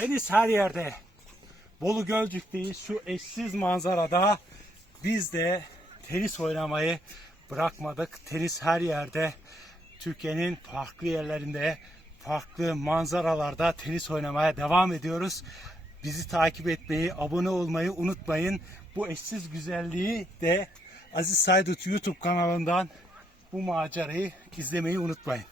Tenis her yerde. Bolu Gölcük'teyiz. Şu eşsiz manzarada biz de tenis oynamayı bırakmadık. Tenis her yerde. Türkiye'nin farklı yerlerinde, farklı manzaralarda tenis oynamaya devam ediyoruz. Bizi takip etmeyi, abone olmayı unutmayın. Bu eşsiz güzelliği de Aziz Saydut YouTube kanalından bu macerayı izlemeyi unutmayın.